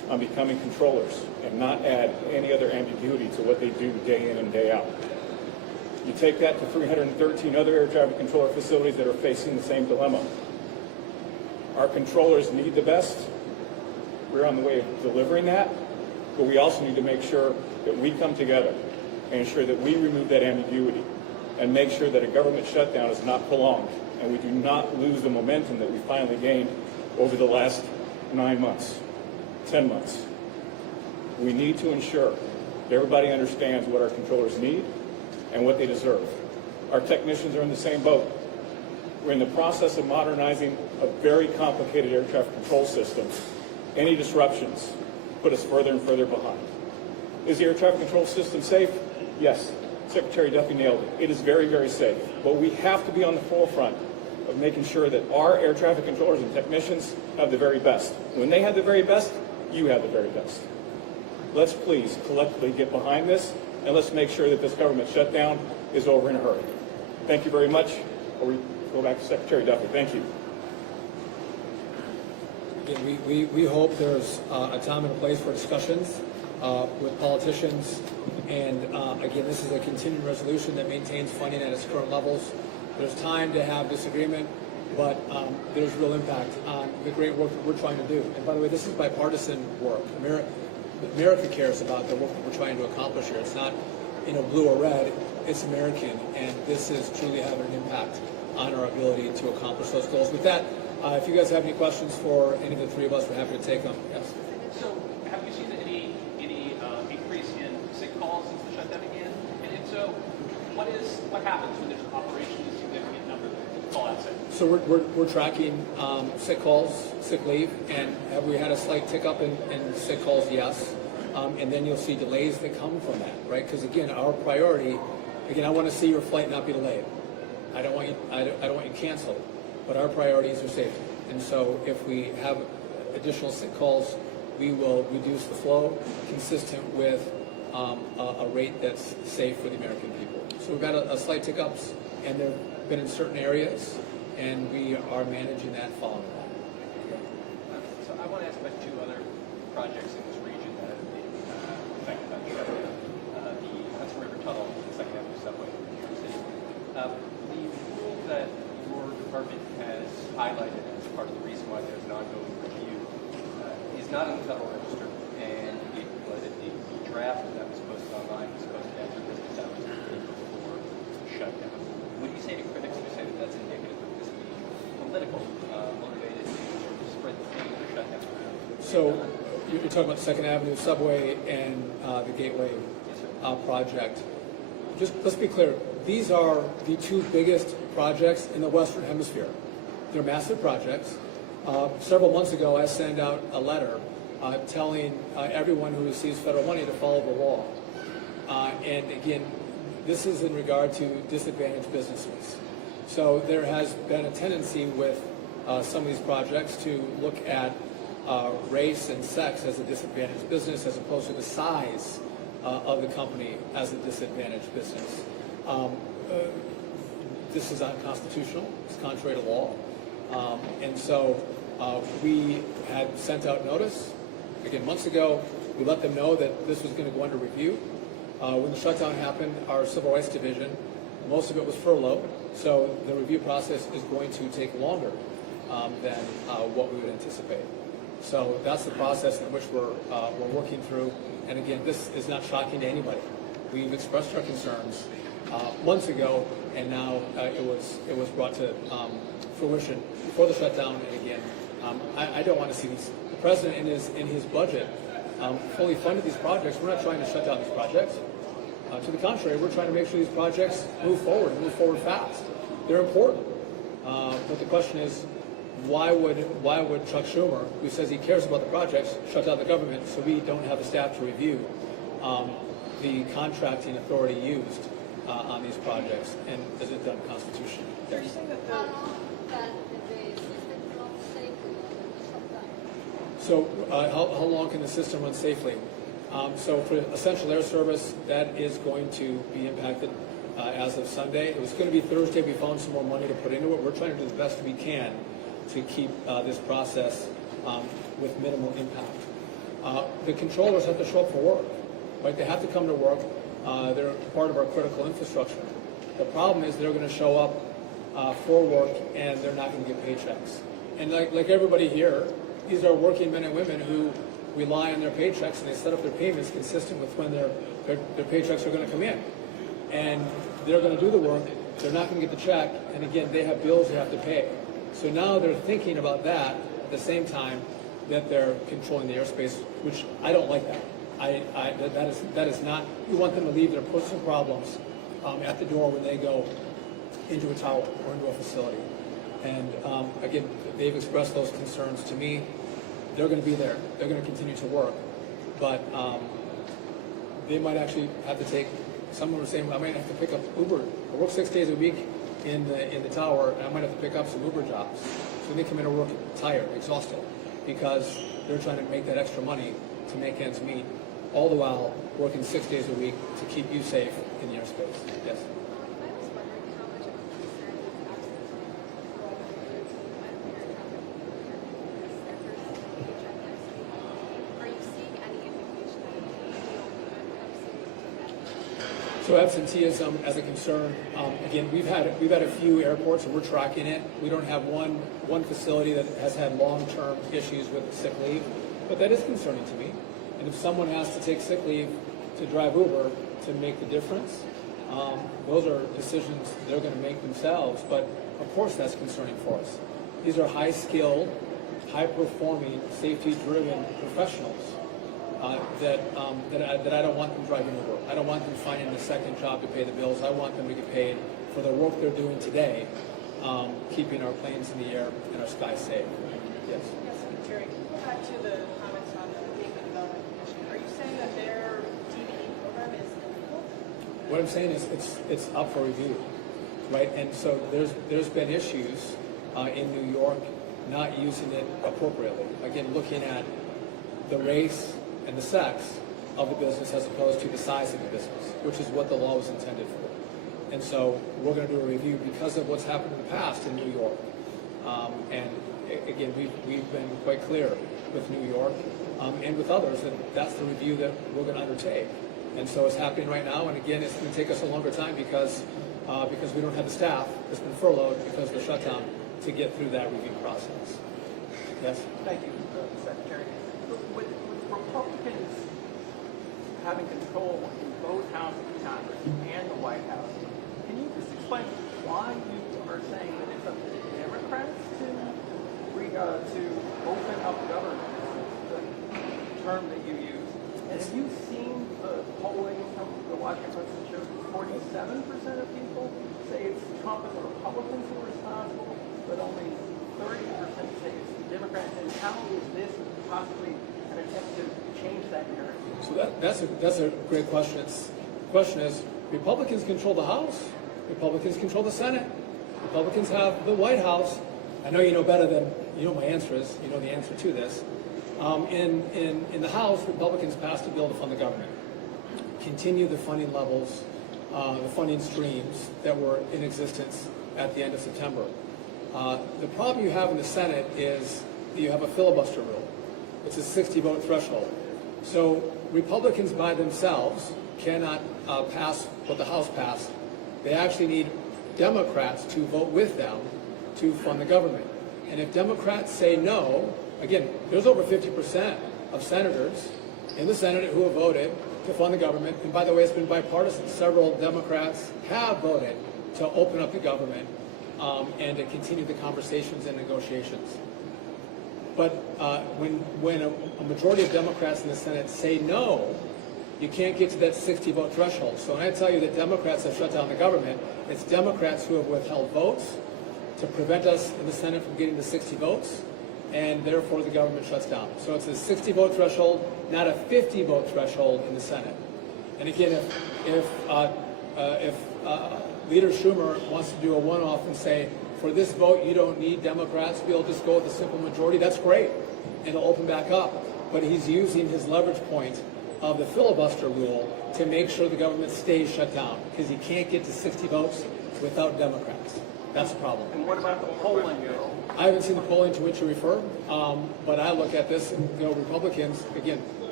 on becoming controllers and not add any other ambiguity to what they do day in and day out. You take that to 313 other air traffic controller facilities that are facing the same dilemma. Our controllers need the best. We're on the way of delivering that, but we also need to make sure that we come together and ensure that we remove that ambiguity and make sure that a government shutdown is not prolonged and we do not lose the momentum that we finally gained over the last 9 months, 10 months. We need to ensure that everybody understands what our controllers need and what they deserve. Our technicians are in the same boat. We're in the process of modernizing a very complicated air traffic control system. Any disruptions put us further and further behind. Is the air traffic control system safe? Yes. Secretary Duffy nailed it. It is very, very safe. But we have to be on the forefront of making sure that our air traffic controllers and technicians have the very best. When they have the very best, you have the very best. Let's please collectively get behind this, and let's make sure that this government shutdown is over in a hurry. Thank you very much. I'll go back to Secretary Duffy. Thank you. Again, we hope there's a time and a place for discussions with politicians. And again, this is a continuing resolution that maintains funding at its current levels. There's time to have disagreement, but there's real impact on the great work that we're trying to do. And by the way, this is bipartisan work. America cares about the work that we're trying to accomplish here. It's not, blue or red. It's American, and this is truly having an impact on our ability to accomplish those goals. With that, if you guys have any questions for any of the three of us, we're happy to take them. Yes. So, have you seen any increase in sick calls since the shutdown began? And if so, what happens when there's an operationally significant number of call out sick? So we're tracking sick calls, sick leave, and have we had a slight tick up in sick calls? Yes. And then you'll see delays that come from that, right? Because again, our priority, I want to see your flight not be delayed. I don't want you canceled, but our priorities are safety. And so if we have additional sick calls, we will reduce the flow consistent with a rate that's safe for the American people. So we've got a slight tick ups, and they've been in certain areas, and we are managing that following that. So I want to ask about two other projects in this region that have been affected by the shutdown. The Hudson River Tunnel and the Second Avenue Subway in New York City. The rule that your department has highlighted as part of the reason why there's an ongoing review is not in the Federal Register, and the draft that was posted online was posted after business hours before the shutdown. Would you say to critics who say that that's indicative of this being political, motivated to spread the pain of the shutdown? So you're talking about Second Avenue Subway and the Gateway project. Just let's be clear. These are the two biggest projects in the Western Hemisphere. They're massive projects. Several months ago, I sent out a letter telling everyone who receives federal money to follow the law. And again, this is in regard to disadvantaged businesses. So there has been a tendency with some of these projects to look at race and sex as a disadvantaged business as opposed to the size of the company as a disadvantaged business. This is unconstitutional. It's contrary to law. And so we had sent out notice. Again, months ago, we let them know that this was going to go under review. When the shutdown happened, our Civil Rights Division, most of it was furloughed. So the review process is going to take longer than what we would anticipate. So that's the process in which we're working through. And again, this is not shocking to anybody. We've expressed our concerns months ago, and now it was brought to fruition before the shutdown. And again, I don't want to see these. The president in his budget fully funded these projects. We're not trying to shut down these projects. To the contrary, we're trying to make sure these projects move forward fast. They're important. But the question is, why would Chuck Schumer, who says he cares about the projects, shut down the government so we don't have the staff to review the contracting authority used on these projects, and is it done constitutionally? Are you saying that So how long can the system run safely? So for essential air service, that is going to be impacted as of Sunday. It was going to be Thursday. We found some more money to put into it. We're trying to do the best we can to keep this process with minimal impact. the controllers have to show up for work, right? They have to come to work. They're part of our critical infrastructure. The problem is they're going to show up for work and they're not going to get paychecks. And like everybody here, these are working men and women who rely on their paychecks, and they set up their payments consistent with when their paychecks are going to come in. And they're going to do the work, they're not going to get the check, and again, they have bills they have to pay. So now they're thinking about that at the same time that they're controlling the airspace, which I don't like that. That is not, you want them to leave their personal problems at the door when they go into a tower or into a facility. And again, they've expressed those concerns to me. They're going to be there. They're going to continue to work. But they might actually have to take, someone was saying, I might have to pick up Uber. I work 6 days a week in the tower, and I might have to pick up some Uber jobs. So they come in and work tired, exhausted, because they're trying to make that extra money to make ends meet, all the while working 6 days a week to keep you safe in the airspace. Yes? I was wondering how much of a concern is absence of control is when air traffic controllers their first paycheck next week. Are you seeing any indication that it will be open? So absenteeism as a concern, again, we've had a few airports and we're tracking it. We don't have one facility that has had long-term issues with sick leave, but that is concerning to me. And if someone has to take sick leave to drive Uber to make the difference, those are decisions they're going to make themselves. But of course, that's concerning for us. These are high-skilled, high-performing, safety-driven professionals. That I don't want them driving Uber. I don't want them finding a second job to pay the bills. I want them to get paid for the work they're doing today, keeping our planes in the air and our skies safe. Yes. Yes, Secretary, can you go back to the comments on the Big Development Commission? Are you saying that their DBE program is illegal? What I'm saying is it's up for review, right? And so there's been issues in New York not using it appropriately. Again, looking at the race and the sex of the business as opposed to the size of the business, which is what the law was intended for. And so we're going to do a review because of what's happened in the past in New York. And again, we've been quite clear with New York and with others that that's the review that we're going to undertake. And so it's happening right now. And again, it's going to take us a longer time because we don't have the staff that's been furloughed because of the shutdown to get through that review process. Yes? Thank you, Secretary. With Republicans having control in both houses of Congress and the White House, can you just explain why you are saying that it's up to the Democrats to open up government, the term that you use? And have you seen the polling from the Washington Post that shows 47% of people say it's Trump and the Republicans who are responsible, but only 30% say it's the Democrats? And how is this possibly an attempt to change that narrative? So that's a great question. The question is, Republicans control the House. Republicans control the Senate. Republicans have the White House. I know you know better than you know my answer is. You know the answer to this. In the House, Republicans passed a bill to fund the government, continue the funding levels, the funding streams that were in existence at the end of September. The problem you have in the Senate is you have a filibuster rule. It's a 60-vote threshold. So Republicans by themselves cannot pass what the House passed. They actually need Democrats to vote with them to fund the government. And if Democrats say no, again, there's over 50% of senators in the Senate who have voted to fund the government. And by the way, it's been bipartisan. Several Democrats have voted to open up the government and to continue the conversations and negotiations. But when a majority of Democrats in the Senate say no, you can't get to that 60-vote threshold. So when I tell you that Democrats have shut down the government, it's Democrats who have withheld votes to prevent us in the Senate from getting the 60 votes, and therefore the government shuts down. So it's a 60-vote threshold, not a 50-vote threshold in the Senate. And again, if Leader Schumer wants to do a one-off and say, for this vote, you don't need Democrats, we'll just go with a simple majority, that's great. And it'll open back up. But he's using his leverage point of the filibuster rule to make sure the government stays shut down, because he can't get to 60 votes without Democrats. That's the problem. And what about the polling, Bill? I haven't seen the polling to which you refer, but I look at this and, Republicans, again,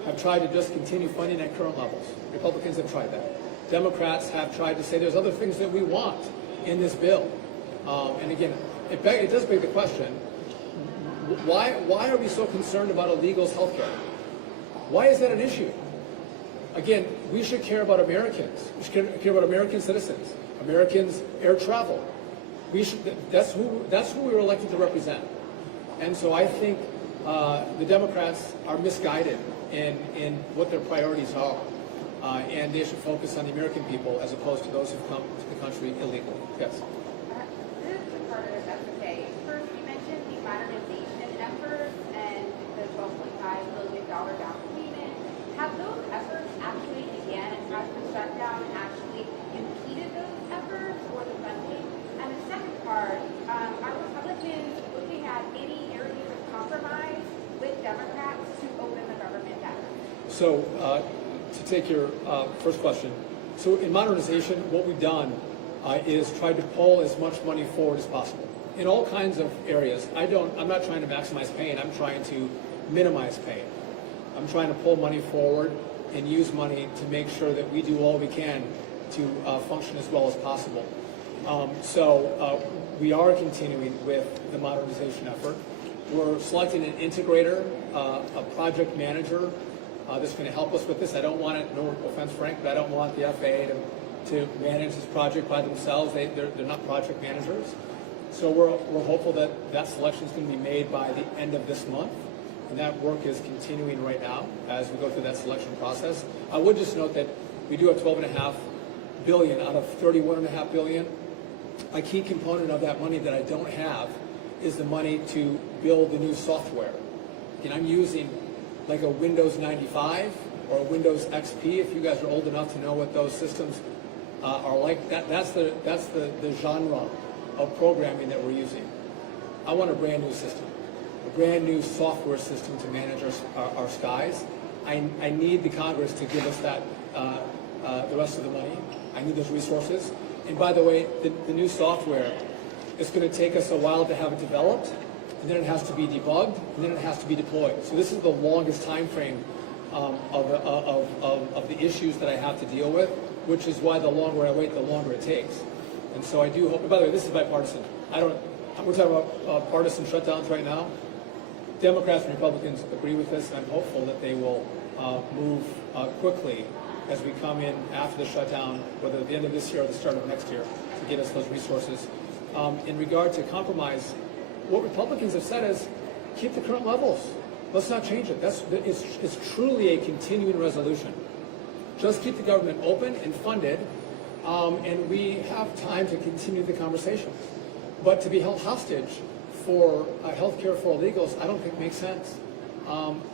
have tried to just continue funding at current levels. Republicans have tried that. Democrats have tried to say there's other things that we want in this bill. And again, it does beg the question, why are we so concerned about illegals' health care? Why is that an issue? Again, we should care about Americans. We should care about American citizens, Americans' air travel. That's who we were elected to represent. And so I think the Democrats are misguided in what their priorities are. And they should focus on the American people as opposed to those who've come to the country illegally. Yes. This is part of this FAA. First, you mentioned the modernization efforts and the $12.5 billion down payment. Have those efforts actually began and has the shutdown actually impeded those efforts or the funding? And the second part, are Republicans looking at any areas of compromise with Democrats to open the government back? So to take your first question, so in modernization, what we've done is tried to pull as much money forward as possible in all kinds of areas. I'm not trying to maximize pain. I'm trying to minimize pain. I'm trying to pull money forward and use money to make sure that we do all we can to function as well as possible. So we are continuing with the modernization effort. We're selecting an integrator, a project manager that's going to help us with this. I don't want it, no offense, Frank, but I don't want the FAA to manage this project by themselves. They're not project managers. So we're hopeful that that selection is going to be made by the end of this month. And that work is continuing right now as we go through that selection process. I would just note that we do have $12.5 billion out of $31.5 billion. A key component of that money that I don't have is the money to build the new software. And I'm using like a Windows 95 or a Windows XP, if you guys are old enough to know what those systems are like. That's the genre of programming that we're using. I want a brand new system, a brand new software system to manage our skies. I need the Congress to give us that, the rest of the money. I need those resources. And by the way, the new software, it's going to take us a while to have it developed, and then it has to be debugged, and then it has to be deployed. So this is the longest time frame of the issues that I have to deal with, which is why the longer I wait, the longer it takes. And so I do hope, and by the way, this is bipartisan. We're talking about partisan shutdowns right now. Democrats and Republicans agree with this, and I'm hopeful that they will move quickly as we come in after the shutdown, whether at the end of this year or the start of next year, to get us those resources. In regard to compromise, what Republicans have said is keep the current levels. Let's not change it. It's truly a continuing resolution. Just keep the government open and funded, and we have time to continue the conversation. But to be held hostage for health care for illegals, I don't think makes sense.